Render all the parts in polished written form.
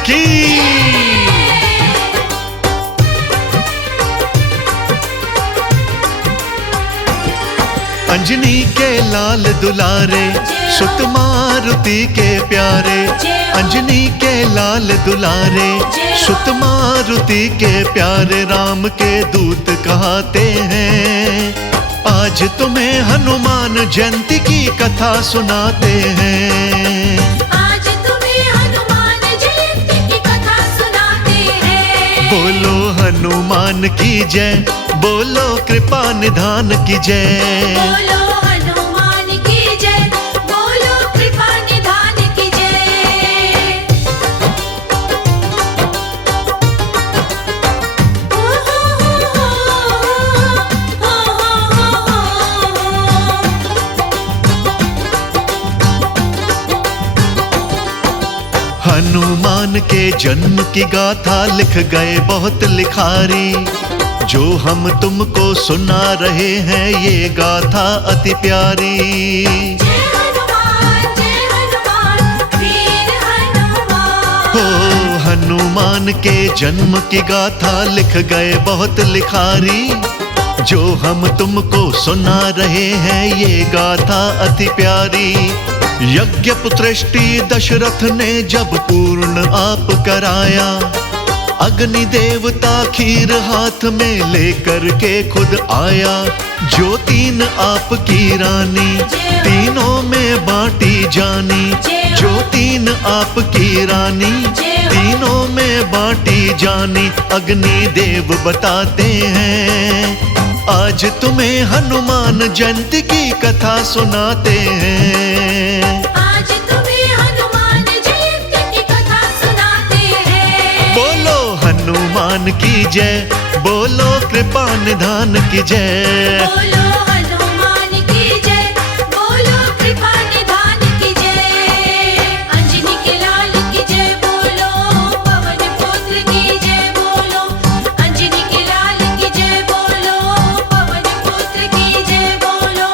की। अंजनी के लाल दुलारे, सुत मारुति के प्यारे। अंजनी के लाल दुलारे, सुत मारुति के प्यारे, राम के दूत कहते हैं। आज तुम्हें हनुमान जयंती की कथा सुनाते हैं। आज तुम्हें हनुमान जयंती की कथा सुनाते हैं। बोलो हनुमान की जय, बोलो कृपा निधान की जय। बोलो हनुमान की जय, बोलो कृपा निधान की जय। ओ हो हो हनुमान के जन्म की गाथा लिख गए बहुत लिखारी। जो हम तुमको सुना रहे हैं ये गाथा अति प्यारी। जय हनुमान वीर हनुमान। हो हनुमान के जन्म की गाथा लिख गए बहुत लिखारी। जो हम तुमको सुना रहे हैं ये गाथा अति प्यारी। यज्ञ पुत्रष्टि दशरथ ने जब पूर्ण आप कराया, अग्नि देवता खीर हाथ में लेकर के खुद आया। जो तीन आपकी रानी, तीनों में बांटी जानी। जो तीन आपकी रानी, तीनों में बांटी जानी। अग्नि देव बताते हैं, आज तुम्हें हनुमान जयंती की कथा सुनाते हैं। आज तुम्हें हनुमान जयंती की कथा सुनाते हैं। बोलो हनुमान की जय, बोलो कृपा निधान की जय। बोलो हनुमान की जय, बोलो कृपा निधान की जय। अंजनी के लाल की जय बोलो, पवन पुत्र की जय बोलो। अंजनी के लाल की जय बोलो, पवन पुत्र की जय बोलो।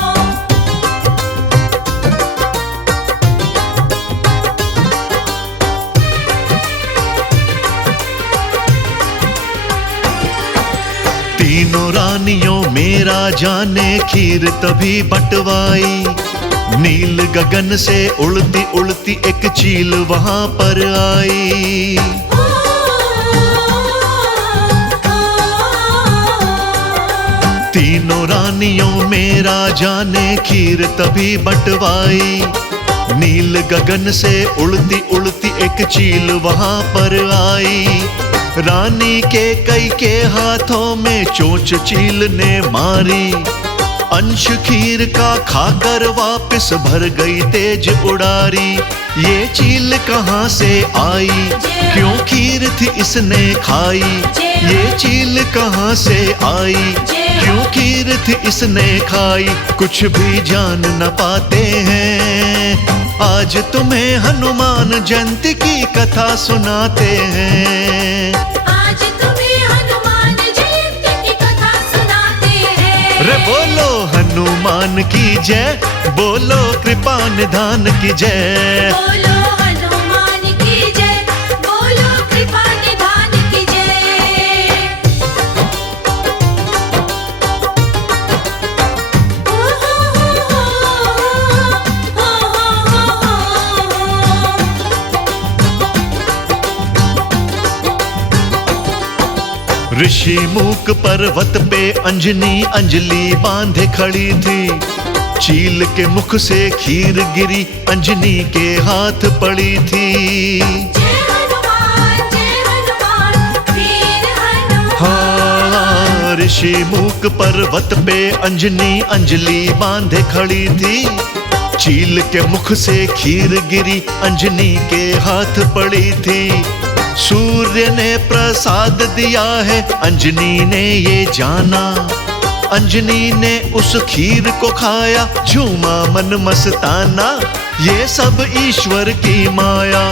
तीनों रानियों में राजा ने खीर तभी बंटवाई। नील गगन से उड़ती उड़ती एक चील वहां पर आई। तीनों रानियों में राजा ने खीर तभी बंटवाई। नील गगन से उड़ती उड़ती एक चील वहां पर आई। रानी के कई के हाथों में चोंच चील ने मारी। अंश खीर का खाकर वापस भर गई तेज उड़ारी। ये चील कहाँ से आई, क्यों खीर थी इसने खाई। ये चील कहाँ से आई, क्यों खीर थी इसने खाई। कुछ भी जान न पाते हैं, आज तुम्हें हनुमान जयंती की कथा सुनाते हैं। आज तुम्हें हनुमान जयंती की कथा सुनाते हैं। रे बोलो हनुमान की जय, बोलो कृपा निधान की जय। बोलो हनुमान की जय, बोलो कृपा निधान की जय। ओ हो ऋषि मूक पर्वत पे अंजनी अंजलि बांधे खड़ी थी। चील के मुख से खीर गिरी, अंजनी के हाथ पड़ी थी। जय हनुमान वीर हनुमान। हाँ ऋषि मूक पर्वत पे अंजनी अंजलि बांधे खड़ी थी। चील के मुख से खीर गिरी, अंजनी के हाथ पड़ी थी। सूर्य ने प्रसाद दिया है, अंजनी ने ये जाना। अंजनी ने उस खीर को खाया, झूमा मन मस्ताना। ये सब ईश्वर की माया,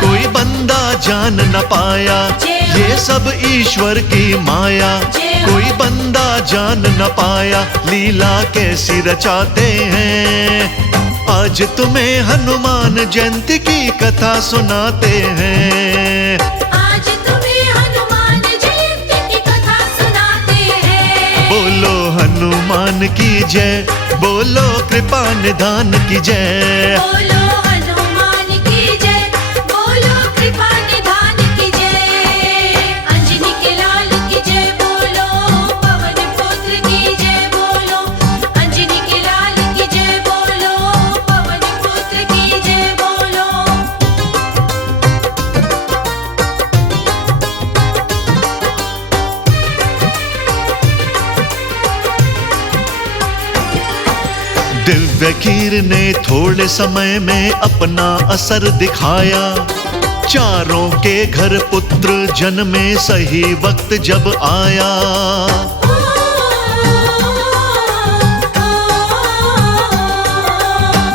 कोई बंदा जान न पाया। ये सब ईश्वर की माया, कोई बंदा जान न पाया। लीला कैसी रचाते हैं, आज तुम्हें हनुमान जयंती की कथा सुनाते हैं। आज तुम्हें हनुमान जयंती की कथा सुनाते हैं। बोलो हनुमान की जय, बोलो कृपा निधान की जय। बोलो हनुमान की जय, बोलो कृपा निधान की जय। अंजनी के लाल की जय बोलो, पवन पुत्र की जय बोलो। अंजनी के लाल की जय बोलो, पवन पुत्र की जय बोलो। दिव्य खीर ने थोड़े समय में अपना असर दिखाया। चारों के घर पुत्र जन्मे सही वक्त जब आया।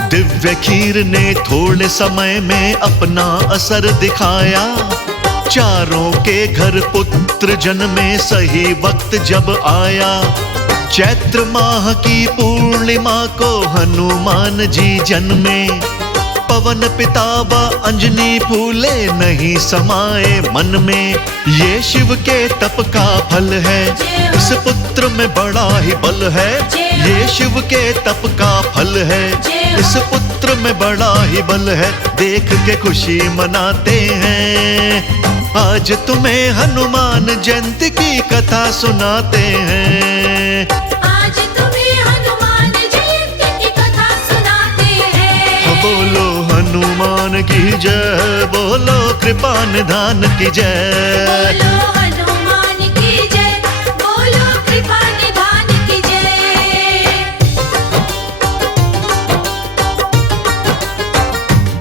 दिव्य खीर ने थोड़े समय में अपना असर दिखाया। चारों के घर पुत्र जन्मे सही वक्त जब आया। चैत्र माह की पूर्णिमा को हनुमान जी जन्मे। पवन पिता व अंजनी फूले नहीं समाए मन में। ये शिव के तप का फल है, इस पुत्र में बड़ा ही बल है। ये शिव के तप का फल है, इस पुत्र में बड़ा ही बल है। देख के खुशी मनाते हैं। आज तुम्हें हनुमान जयंती की कथा सुनाते हैं। आज तुम्हें हनुमान जयंती की कथा सुनाते हैं। बोलो हनुमान की जय, बोलो कृपा निधान की जय। बोलो हनुमान की जय, बोलो कृपा निधान की जय।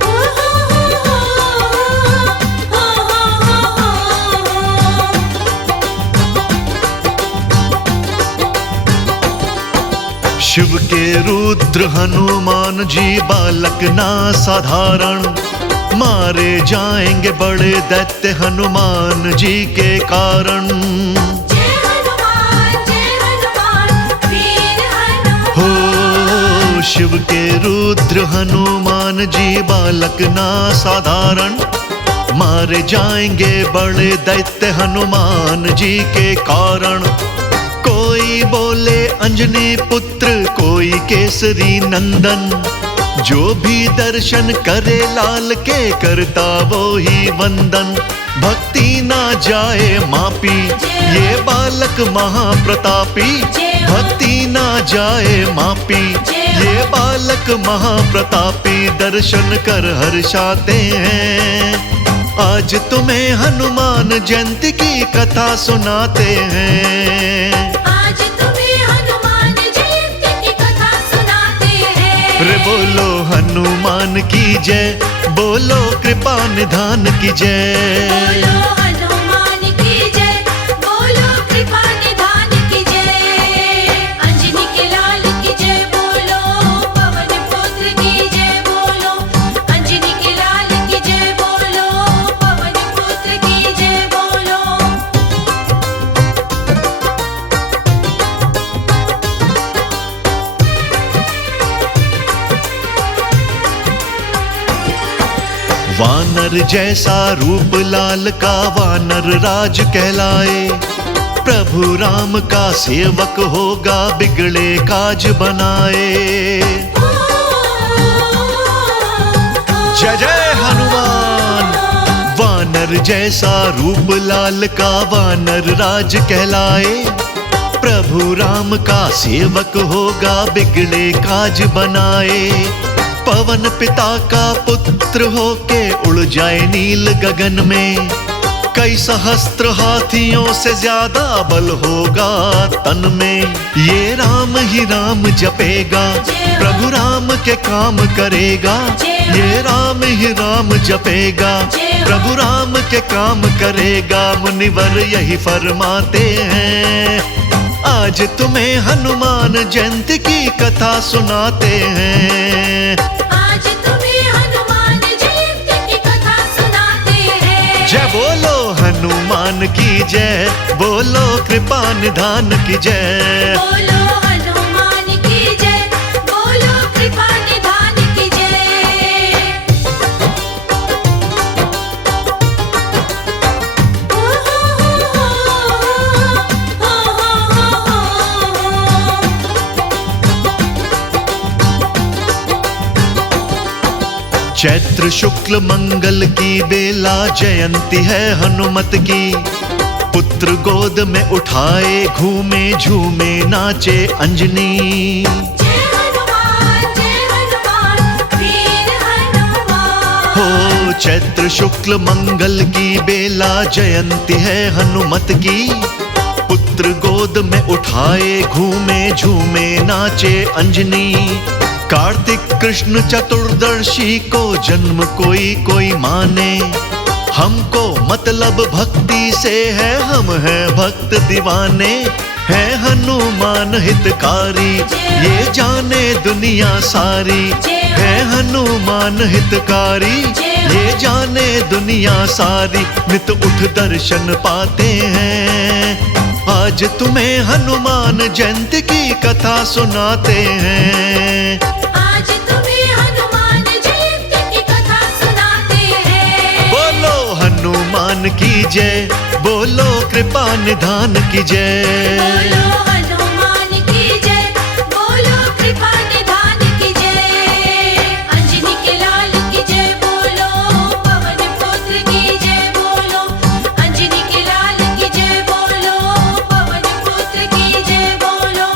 ओ हो शिव के रुद्र हनुमान जी बालक ना साधारण। मारे जाएंगे बड़े दैत्य हनुमान जी के कारण। जय हनुमान वीर हनुमान। हो शिव के रुद्र हनुमान जी बालक ना साधारण। मारे जाएंगे बड़े दैत्य हनुमान जी के कारण। कोई बोले अंजनी पुत्र, कोई केसरी नंदन। जो भी दर्शन करे लाल के करता वो ही वंदन। भक्ति ना जाए मापी, ये बालक महाप्रतापी। भक्ति ना जाए मापी, ये बालक महाप्रतापी। दर्शन कर हर्षाते हैं। आज तुम्हें हनुमान जयंती की कथा सुनाते हैं। आज तुम्हें हनुमान जयंती की कथा सुनाते हैं। रे बोलो हनुमान की जय, बोलो कृपा निधान की जय। बोलो हनुमान की जय, बोलो कृपा निधान की जय। अंजनी के लाल की जय बोलो, पवन पुत्र की जय बोलो। अंजनी के लाल की जय बोलो, पवन पुत्र की जय बोलो। वानर जैसा रूप लाल का वानर राज कहलाए। प्रभु राम का सेवक होगा, बिगड़े काज बनाए। जय जय हनुमान। वानर जैसा रूप लाल का वानर राज कहलाए। प्रभु राम का सेवक होगा, बिगड़े काज बनाए। पवन पिता का पुत्र होके उड़ जाए नील गगन में। कई सहस्त्र हाथियों से ज्यादा बल होगा तन में। ये राम ही राम जपेगा, प्रभु राम के काम करेगा। ये राम ही राम जपेगा, प्रभु राम के काम करेगा। मुनिवर यही फरमाते हैं। आज तुम्हें हनुमान जयंती की कथा सुनाते हैं। आज तुम्हें हनुमान जयंती की कथा सुनाते हैं। जय बोलो हनुमान की जय, बोलो कृपा निधान की जय। बोलो हनुमान की जय, बोलो कृपा निधान की चैत्र शुक्ल मंगल की बेला जयंती है हनुमत की। पुत्र गोद में उठाए घूमे झूमे नाचे अंजनी। जय हनुमान वीर हनुमान। हो चैत्र शुक्ल मंगल की बेला जयंती है हनुमत की। पुत्र गोद में उठाए घूमे झूमे नाचे अंजनी। कार्तिक कृष्ण चतुर्दशी को जन्म कोई कोई माने। हमको मतलब भक्ति से है, हम हैं भक्त दीवाने। है हनुमान हितकारी ये जाने दुनिया सारी। है हनुमान हितकारी ये जाने दुनिया सारी। नित उठ दर्शन पाते हैं। आज तुम्हें हनुमान जयंती की कथा सुनाते हैं। आज तुम्हें हनुमान जयंती की कथा सुनाते हैं। बोलो हनुमान की जय, बोलो कृपा निधान की जय। बोलो हनुमान की जय, बोलो कृपा निधान की जय। अंजनी के लाल की जय बोलो, पवन पुत्र की जय बोलो। अंजनी के लाल की जय बोलो, पवन पुत्र की जय बोलो।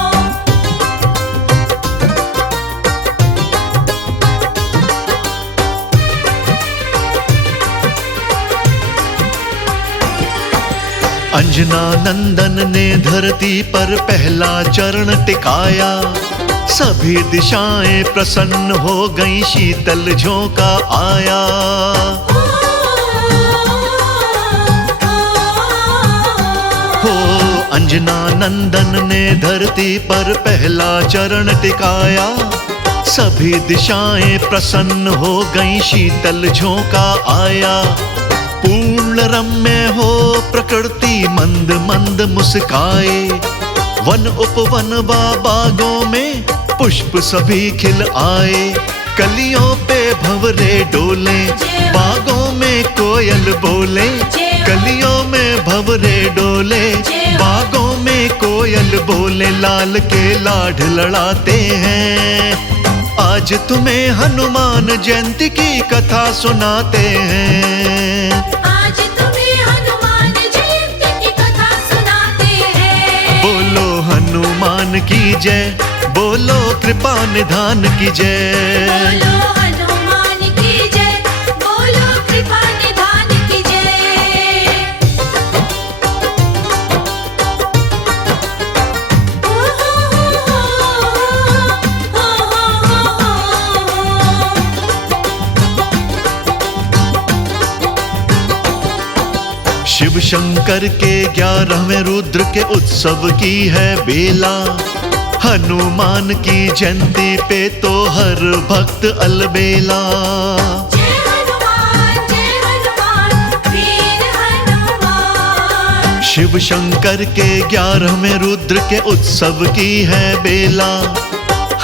अंजना नंदन ने धरती पर पहला चरण टिकाया। सभी दिशाएं प्रसन्न हो गईं, शीतल झोंका आया। हो अंजना नंदन ने धरती पर पहला चरण टिकाया। सभी दिशाएं प्रसन्न हो गईं, शीतल झोंका आया। पूर्ण रम्य हो प्रकृति मंद मंद मुस्काए। वन उपवन बागों में पुष्प सभी खिल आए। कलियों पे भंवरे डोले, बागों में कोयल बोले। कलियों में भंवरे डोले, बागों में कोयल बोले। लाल के लाड लड़ाते हैं। आज तुम्हें हनुमान जयंती की कथा सुनाते हैं। आज तुम्हें हनुमान जयंती की कथा सुनाते हैं। बोलो हनुमान की जय, बोलो कृपा निधान की जय। बोलो हनुमान की जय, बोलो कृपा निधान की जय। ओ हो शिव शंकर के 11वें रुद्र के उत्सव की है बेला। हनुमान की जयंती पे तो हर भक्त अलबेला। जय हनुमान वीर हनुमान। शिव शंकर के 11वें रुद्र के उत्सव की है बेला।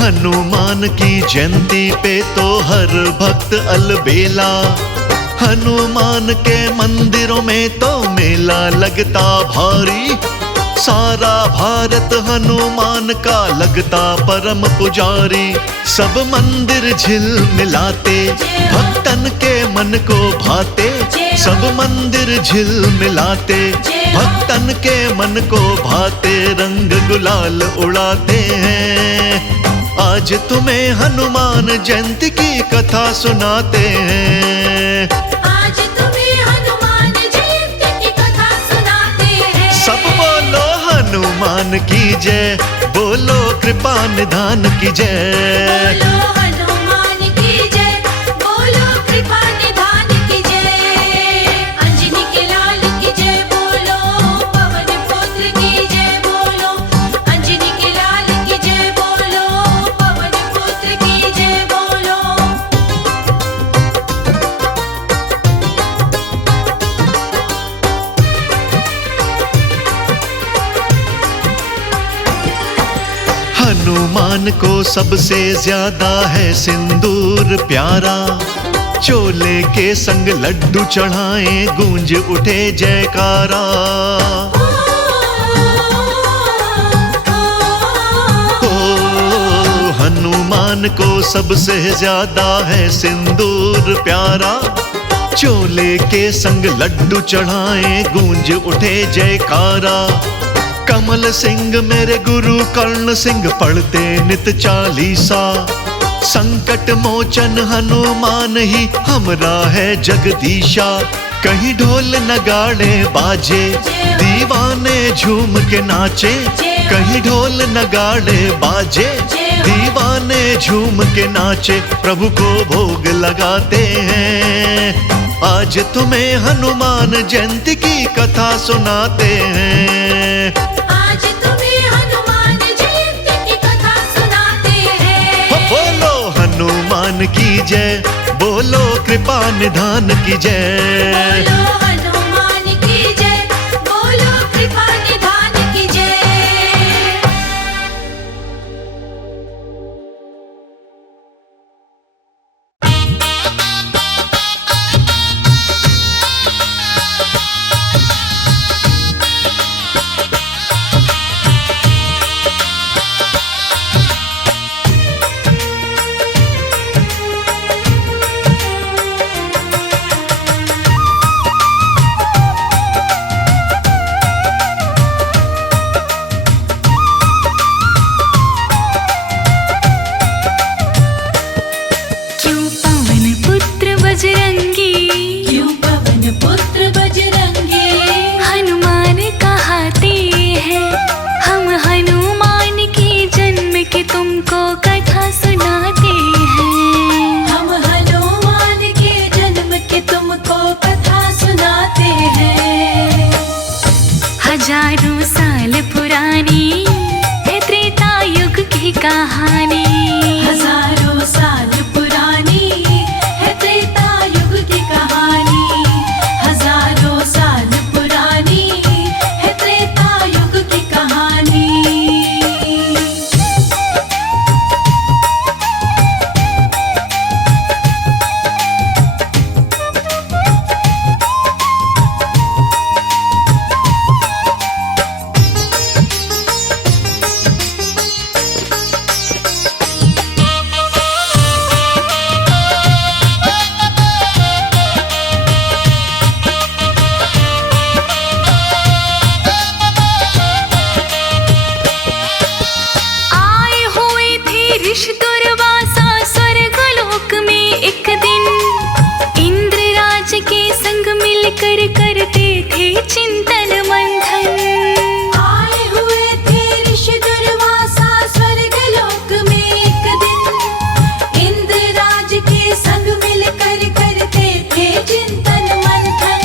हनुमान की जयंती पे तो हर भक्त अलबेला। हनुमान के मंदिरों में तो मेला लगता भारी। सारा भारत हनुमान का लगता परम पुजारी। सब मंदिर झिलमिलाते, भक्तन के मन को भाते। सब मंदिर झिलमिलाते, भक्तन के मन को भाते। रंग गुलाल उड़ाते हैं। आज तुम्हें हनुमान जयंती की कथा सुनाते हैं। आज तुम्हें हनुमान जयंती की कथा सुनाते हैं। सब बोलो हनुमान की जय, बोलो कृपा निधान की जय। बोलो हनुमान की जय, बोलो कृपा निधान की जय। अंजनी के लाल की जय बोलो, पवन पुत्र की जय बोलो। अंजनी के लाल की जय बोलो, पवन पुत्र की जय बोलो। हनुमान को सबसे ज्यादा है सिंदूर प्यारा। चोले के संग लड्डू चढ़ाए, गूंज उठे जयकारा। ओ हनुमान हनुमान को सबसे ज्यादा है सिंदूर प्यारा। चोले के संग लड्डू चढ़ाए गूंज उठे जयकारा। कमल सिंह मेरे गुरु कर्ण सिंह पढ़ते नित चालीसा। संकट मोचन हनुमान ही हमरा है जगदीशा। कहीं ढोल नगाड़े बाजे दीवाने झूम के नाचे। कहीं ढोल नगाड़े बाजे दीवाने झूम के नाचे। प्रभु को भोग लगाते हैं, आज तुम्हें हनुमान जयंती की कथा सुनाते हैं। आज तुम्हें हनुमान जयंती की कथा सुनाते हैं। बोलो हनुमान की जय, बोलो कृपा निधान की जय। बोलो हनुमान की जय, बोलो कृपा निधान की जय। हजारों साल पुरानी है त्रेता युग की कहानी। हजारों साल पुरानी है त्रेता युग की कहानी। हजारों साल पुरानी है त्रेता युग की कहानी। ऋषि दुर्वासा स्वर्गलोक में एक दिन इंद्र राज के संग मिलकर करते थे चिंतन मंथन। आए हुए थे ऋषि दुर्वासा स्वर्गलोक में एक दिन इंद्र राज के संग मिलकर करते थे चिंतन मंथन।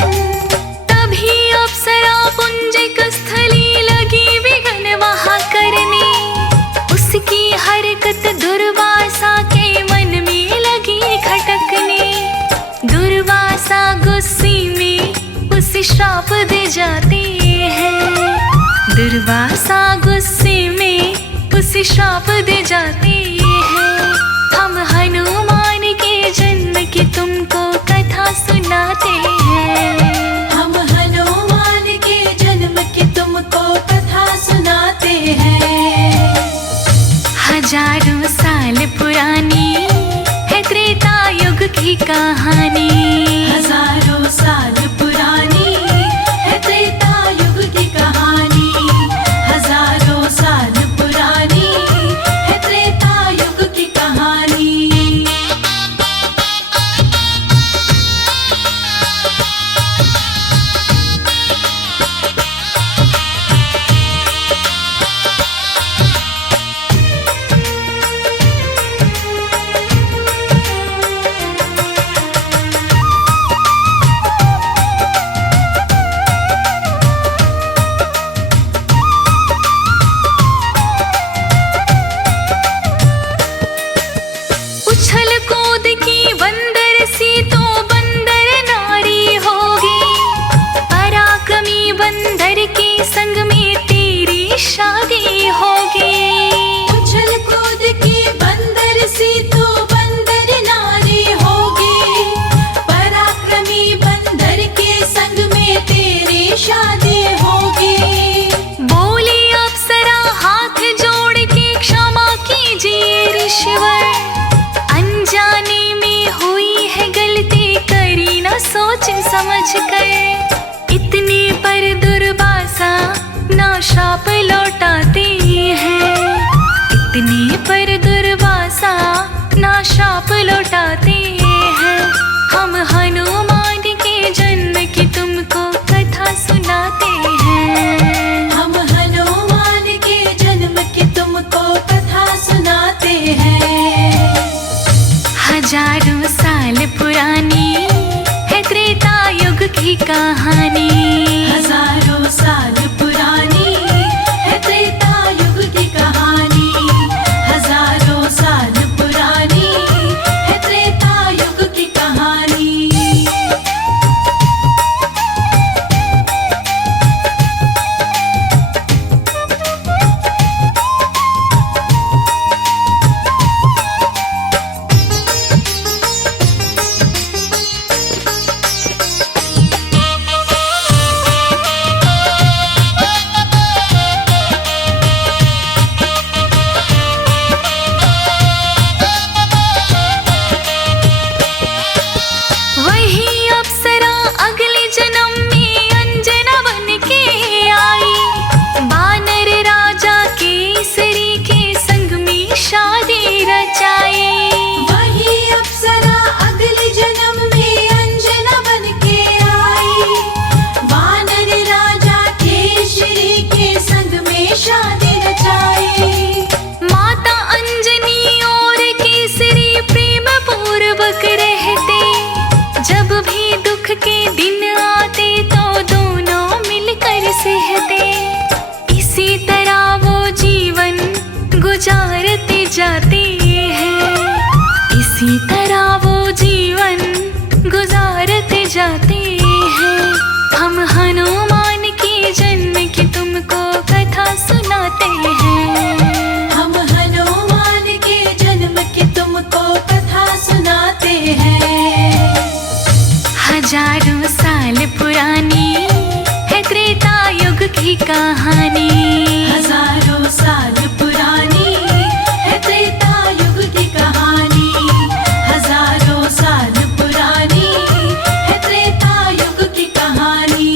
तभी अप्सरा पुंजिक स्थली लगी विघ्न वहाँ करने। उसकी हरकत दुर्वासा के मन में लगी खटकने। दुर्वासा गुस्से में उसे श्राप दे जाते हैं। दुर्वासा गुस्से में उसे श्राप दे जाते हैं। हम हनुमान के जन्म की तुमको कथा सुनाते हैं। हम हनुमान के जन्म की तुमको कथा सुनाते हैं। हजारों साल पुरानी है त्रेता युग की कहानी। हजारों साल पुरानी है त्रेता युग की कहानी। हजारों साल पुरानी है त्रेता युग की कहानी। समझ कर, इतने पर दुर्वासा ना शाप लौटाते हैं। इतने पर दुर्वासा ना शाप लौटाते हैं। हम हनुमान के जन्म की तुमको कथा सुनाते हैं। हम हनुमान के जन्म की तुमको कथा सुनाते हैं। हजारों साल पुरानी है त्रेता युग की कहानी। हजारों साल पुरानी है त्रेता युग की कहानी। हजारों साल पुरानी है त्रेता युग की कहानी। वही अप्सरा अगले जन्म में अंजना बन के आई। बानर राजा केसरी के संग में शादी रचाई। वही अप्सरा अगले जन्म में अंजना बन के आई। वानर राजा केसरी के संग में शादी रचाई। माता अंजनी और केसरी प्रेम पूर्वक रहते। जब भी दुख के दिन आते तो दोनों मिलकर सहते। इसी तरह वो जीवन गुजारते जाते हैं। इसी तरह वो जीवन गुजारते जाते हैं। हम हनुमान के जन्म की तुमको कथा सुनाते हैं। हम हनुमान के जन्म की तुमको कथा सुनाते हैं। हजारों साल पुरानी है त्रेता युग की कहानी। हजारों साल पुरानी है त्रेता युग की कहानी। हजारों साल पुरानी है त्रेता युग की कहानी।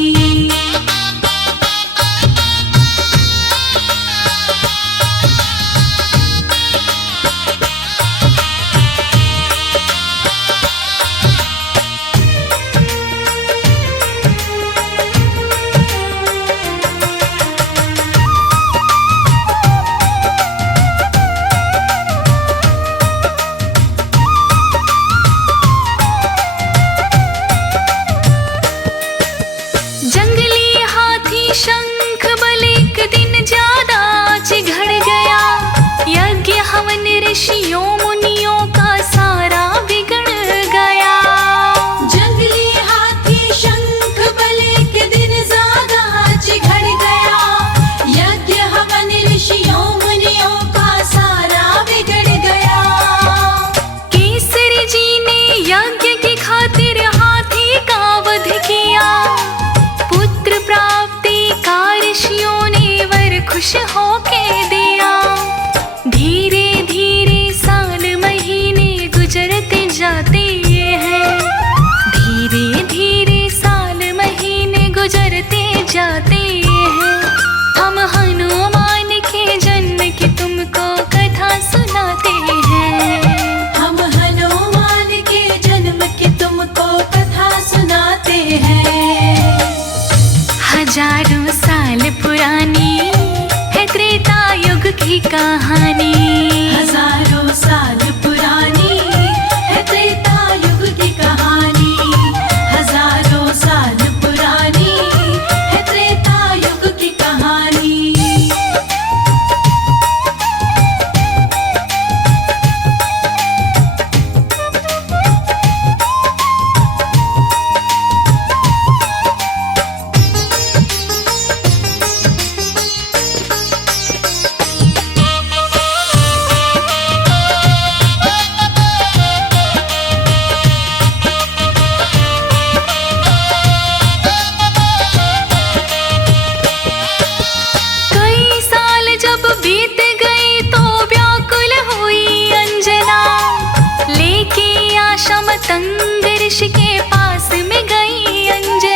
जंगली हाथी शंख बल एक दिन ज्यादा चिढ़ गया। यज्ञ हवन ऋषियों मुनियों का सारा बिगड़ गया। जंगली हाथी शंख बल के दिन ज्यादा चिढ़ गया। यज्ञ हवन ऋषियों मुनियों का सारा बिगड़ गया। केसरी जी ने यज्ञ की खातिर हाथी का वध किया। पुत्र प्राप्ति का ऋषियों ने वर खुश होके दिया। धीरे धीरे साल महीने गुजरते जाते हैं। धीरे धीरे साल महीने गुजरते जाते हैं। हम हनुमान के जन्म की तुमको कथा सुनाते हैं। हम हनुमान के जन्म की तुमको कथा सुनाते हैं। हजारों साल पुरानी है त्रेता युग की कहानी। हजारों साल पुरानी है त्रेता युग की कहानी। हजारों साल पुरानी है त्रेता युग की कहानी। तंग ऋषि के पास में गई अंजना।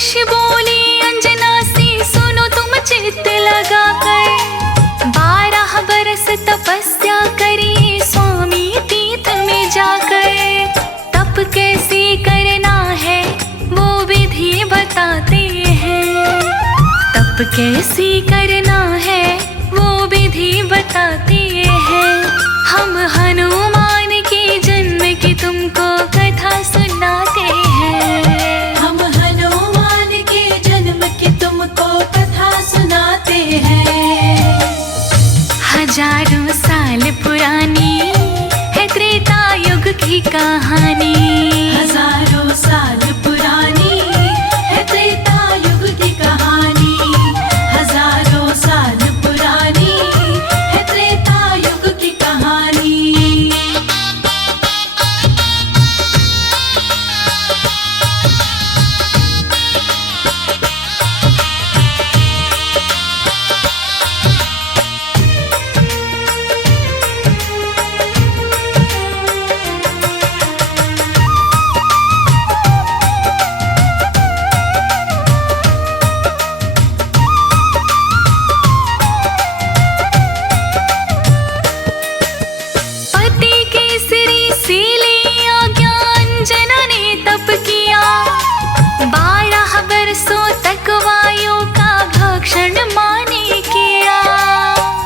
ऋषि बोले अंजना से सुनो तुम चित्त लगा कर, 12 बरस तपस्या करी स्वामी तीर्थ में जाकर। तप कैसे करना है वो विधि बताते हैं, तप कैसे करना है वो विधि बताते हैं। हम हनुमान के जन्म की तुमको कथा सुनाते हैं, हम हनुमान के जन्म की तुमको कथा सुनाते हैं। हजारों साल पुरानी है त्रेता युग की कहानी, हजारों साल पुरानी है त्रेता युग की कहानी, हजारों साल पुरानी है त्रेता युग की कहानी। पति केसरी से ले आज्ञा अंजना ने तप किया, 12 बरसों तक वायु का भक्षण माने किया।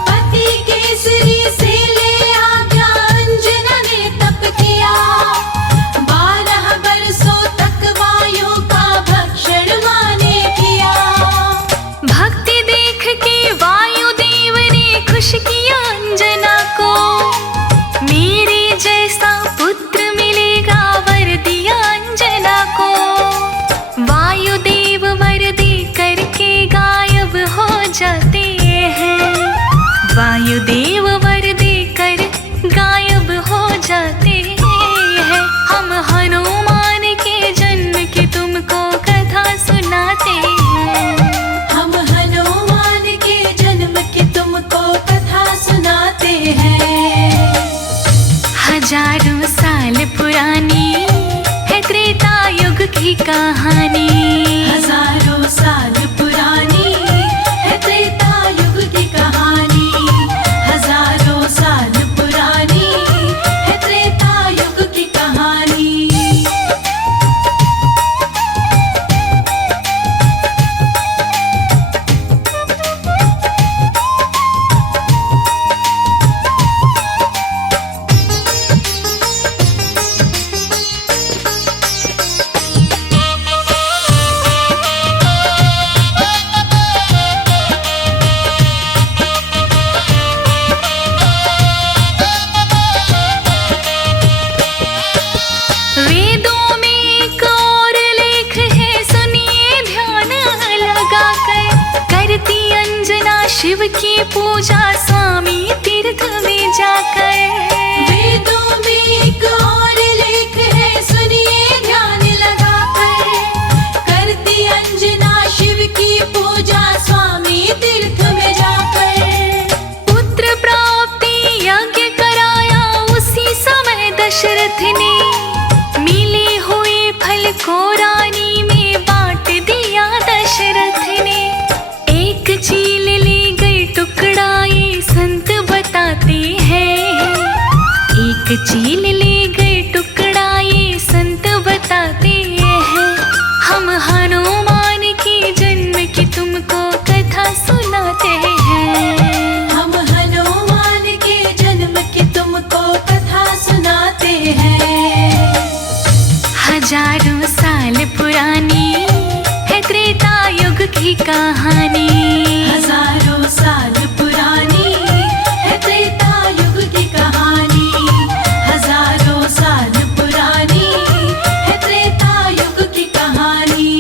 पति केसरी से ले आज्ञा अंजना ने तप किया, 12 बरसों तक वायु का भक्षण माने किया। भक्ति देख के वायुदेव ने खुश किया अंजना को, मेरे जैसा पुत्र मिलेगा वर दिया अंजना को। वायुदेव वर दे करके गायब हो जाते हैं, वायुदेव वर दे कर गायब हो जाते हैं। हम हनुमान के जन्म की तुमको कथा सुनाते हैं, हम हनुमान के जन्म की तुमको कथा सुनाते हैं। हजारों साल पुरानी है त्रेता युग की कहानी, हजारों साल पुरानी है त्रेता युग की कहानी, हजारों साल पुरानी है त्रेता युग की कहानी। वेदों में एक और लेख है सुनिए ध्यान लगा कर, करती अंजना शिव की पूजा स्वामी तीर्थ में जाकर। वेदों में एक और लेख है सुनिए ध्यान लगाकर, करती अंजना शिव की पूजा स्वामी तीर्थ में जाकर। पुत्र प्राप्ति यज्ञ कराया उसी समय दशरथ ने, मिले हुए फल को रानी में बांट दिया दशरथ ने। एक चील ले गई टुकड़ा ये संत बताते हैं, एक चील ले गई टुकड़ा ये संत बताते हैं। हम हनुमान के जन्म की तुमको कथा सुनाते हैं, हम हनुमान के जन्म की तुमको कथा सुनाते हैं। हजारों साल पुरानी है त्रेता युग की कहानी, हजारों साल पुरानी है त्रेता युग की कहानी, हजारों साल पुरानी है त्रेता युग की कहानी।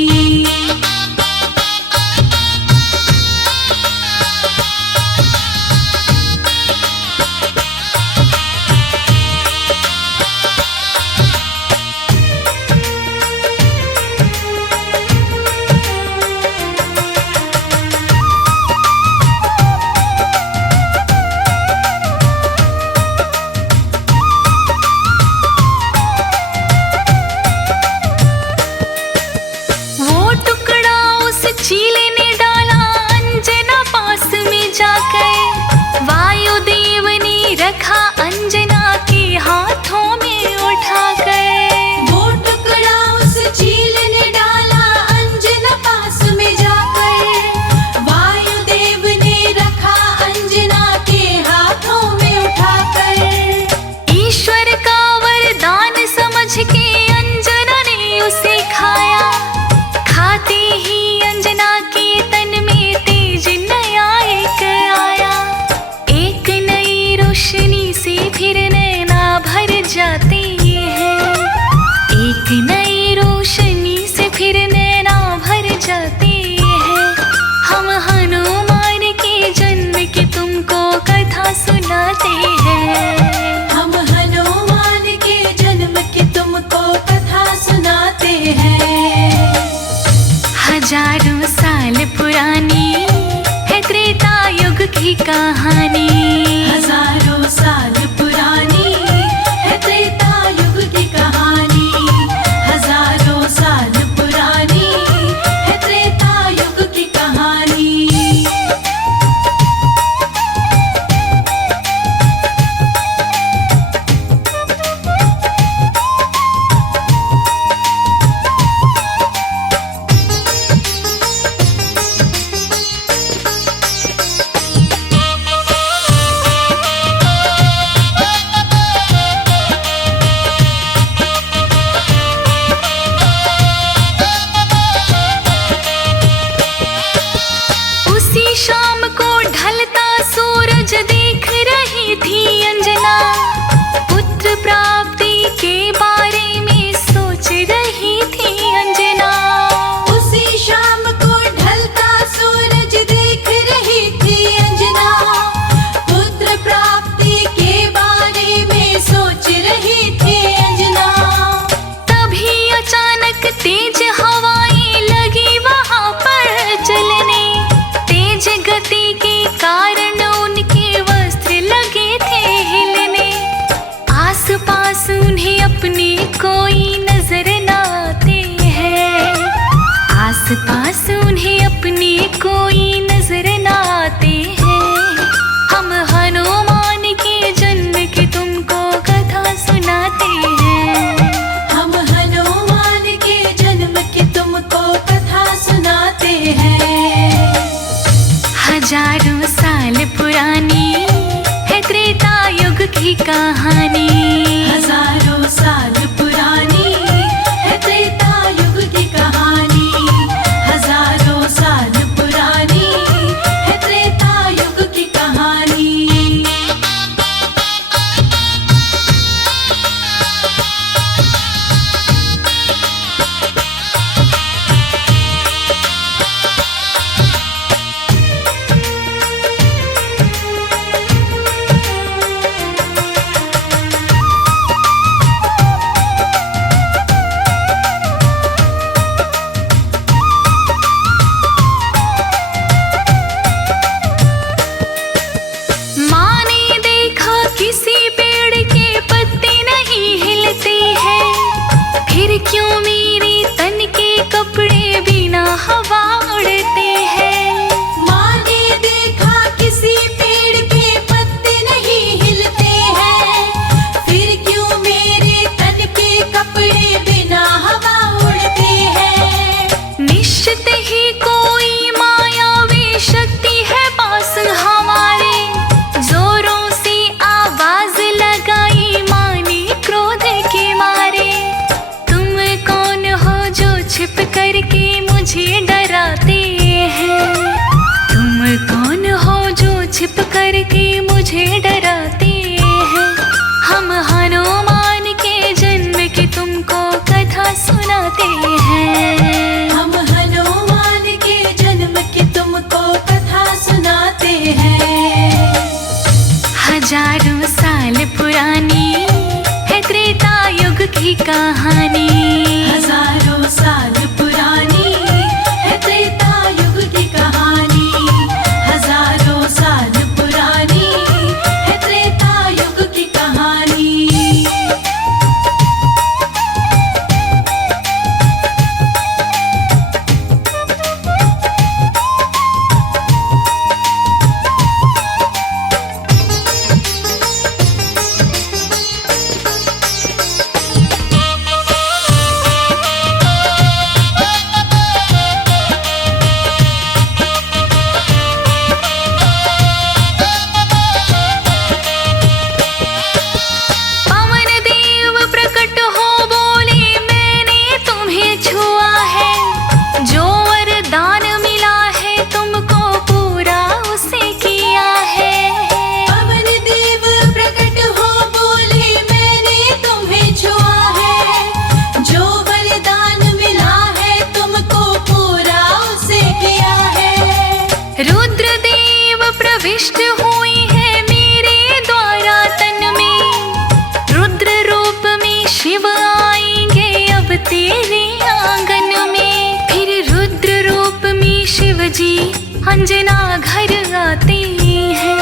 सुनाते हैं। हम हनुमान के जन्म की तुमको कथा सुनाते हैं। हजारों साल पुरानी है त्रेता युग की कहानी। हजारों साल पुरानी है त्रेता युग की कहानी। हजारों साल पुरानी है त्रेता युग की कहानी। उसी शाम को ढलता सूरज देख रही थी अंजना। पुत्र प्राप्ति के बारे में सोच रही थी अंजना। उसी शाम को ढलता सूरज देख रही थी अंजना। पुत्र प्राप्ति के बारे में सोच रही थी अंजना। तभी अचानक तेज हवाएं लगी वहां पर चलने। तेज गति के कारण उनके वस्त्र लगे थे हिलने। आस पास उन्हें अपने कोई नजर न आते हैं। आस पास उन्हें अपने कोई नजर न आते हैं। हम हनुमान के जन्म की तुमको कथा सुनाते हैं। हम हनुमान के जन्म की तुमको कथा सुनाते हैं। हजारों साल पुरानी है त्रेता युग की कहानी। हजारों साल पुरानी है त्रेता युग की कहानी। हजारों साल पुरानी है त्रेता युग की कहानी। माँ ने देखा किसी पेड़ के पत्ते नहीं हिलते हैं। फिर क्यों मेरे तन के कपड़े बिना हवा उड़ते हैं। माँ ने देखा किसी पेड़ के पत्ते नहीं हिलते हैं। फिर क्यों मेरे तन के कपड़े बिना हवा उड़ते हैं। निश्चित ही कोई मायावी शक्ति है पास हमारे। जोरों से आवाज लगाई माँ ने क्रोध के मारे। तुम कौन हो जो छिप करके मुझे डराते हैं। तुम कौन हो जो छिप करके मुझे डराते हैं। हम हनुमान के जन्म की तुमको कथा सुनाते हैं। हम हनुमान के जन्म की तुमको कथा सुनाते हैं। हजारों साल पुरानी है त्रेता युग की कहानी। हजारों साल पुरानी है त्रेता युग की कहानी। हजारों साल पुरानी है जी अंजना घर आते हैं,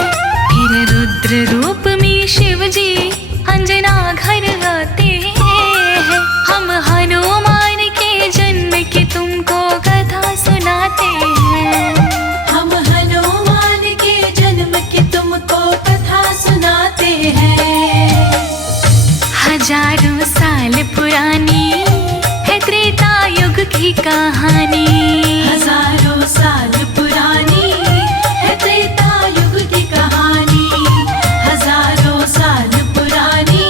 फिर रुद्र रूप में शिव जी अंजना घर आते हैं। हम हनुमान के जन्म की तुमको कथा सुनाते हैं, हम हनुमान के जन्म की तुमको कथा सुनाते हैं। हजारों साल पुरानी है त्रेता युग की कहानी, हजारों साल पुरानी है त्रेता युग की कहानी, हजारों साल पुरानी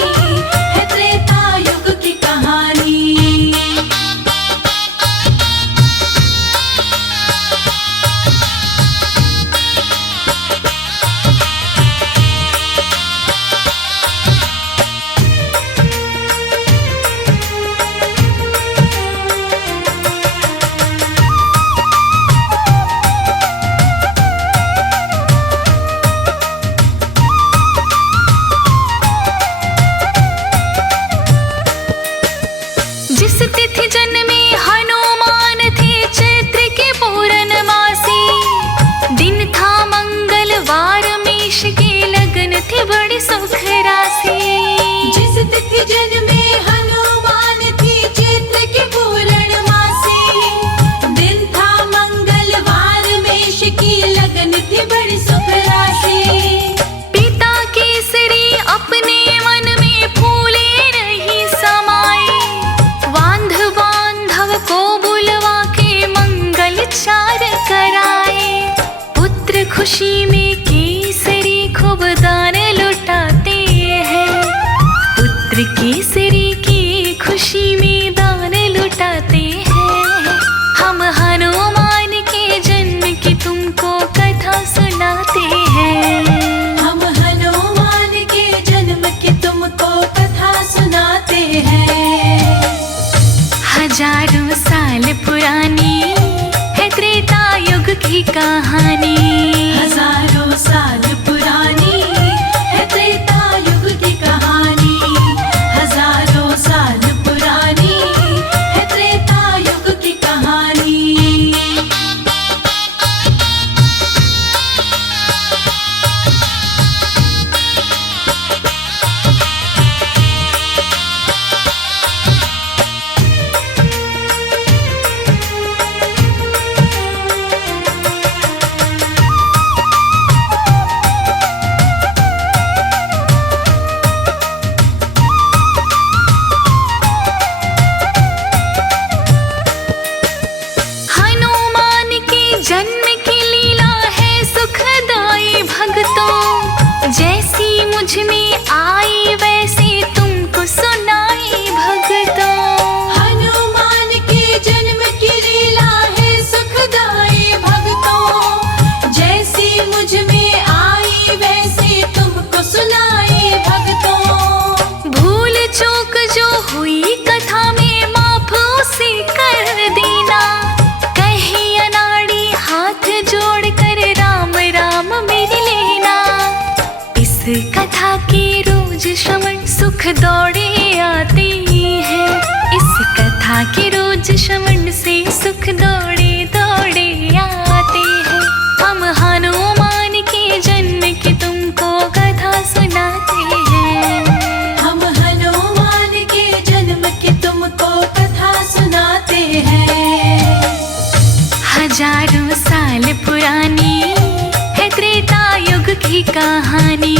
है त्रेता युग की कहानी। जिस तिथि जन्मे हनुमान थे चैत्र के पूर्णमासी, दिन था मंगलवार मेष के लगन थे बड़ी सुख राशि। जिस तिथि जन्मे हनुमान थी चैत्र की पूर्णमासी, दिन था मंगलवार मेष की लगन थी बड़ी सुख राशि। पिता केसरी अपने मन में फूले नहीं समाये, बांधव को बुलवा के मंगल चार कराए। पुत्र खुशी में केसरी खूब दान लुटाते हैं, पुत्र केसरी की खुशी में दान लुटाते हैं। हम हनुमान के जन्म की तुमको कथा सुनाते हैं, हम हनुमान के जन्म की तुमको कथा सुनाते हैं। हजारों साल पुरानी है त्रेता युग की कहानी, हजारों साल पुरानी है त्रेता युग की कहानी, हजारों साल पुरानी है त्रेता युग की कहानी। हनुमान के जन्म की लीला है सुखदाई भक्तों, जैसी मुझ में आई वैसे तुमको सुनाई भक्तों। हनुमान के जन्म की लीला है सुखदाई भक्तों, जैसी मुझ में आई वैसे तुमको सुनाई भक्तों। भूल चूक जो हुई कथा में माफ उसे कर देना, कहीं अनाड़ी हाथ जोड़ कर राम राम मेरे लेना। इस कथा के रोज श्रवण सुख दौड़े आते हैं, इस कथा के रोज श्रवण से सुख दौड़े दौड़े आते हैं। हम हनुमान के जन्म की तुमको कथा सुनाते हैं, हम हनुमान के जन्म की तुमको कथा सुनाते हैं। हजारों साल पुरानी है त्रेता युग की कहानी,